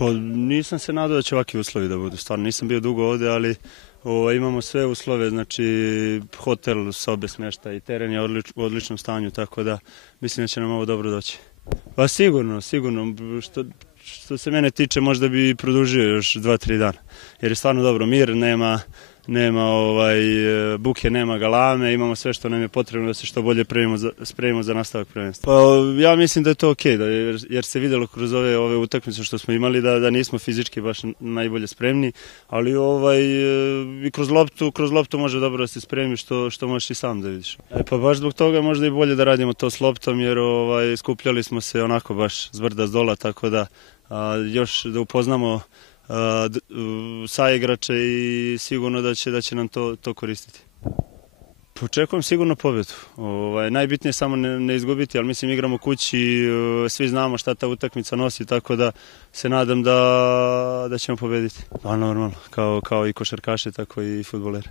Pa nisam se nadao da će ovakvi uslovi da budu, stvarno nisam bio dugo ovde, ali imamo sve uslove, znači hotel, sobe, smještaj i teren je u odličnom stanju, tako da mislim da će nam ovo dobro doći. Pa sigurno, što se mene tiče možda bi produžio još 2-3 dana, jer je stvarno dobro, mir, nema buke, nema galame, imamo sve što nam je potrebno da se što bolje spremimo za nastavak prvenstva. Pa ja mislim da je to okej, jer se videlo kroz ove utakmice što smo imali da nismo fizički baš najbolje spremni, ali i kroz loptu može dobro da se spremi što možeš i sam da vidiš. Pa baš zbog toga možda i bolje da radimo to s loptom, jer skupljali smo se onako baš zbrda zdola, tako da još da upoznamo saigrače i sigurno da će nam to koristiti. Očekujem sigurno pobjedu. Najbitnije je samo ne izgubiti, ali mislim igramo kući, svi znamo šta ta utakmica nosi, tako da se nadam da ćemo pobjediti. Pa normalno, kao i košarkaši, tako i fudbaleri.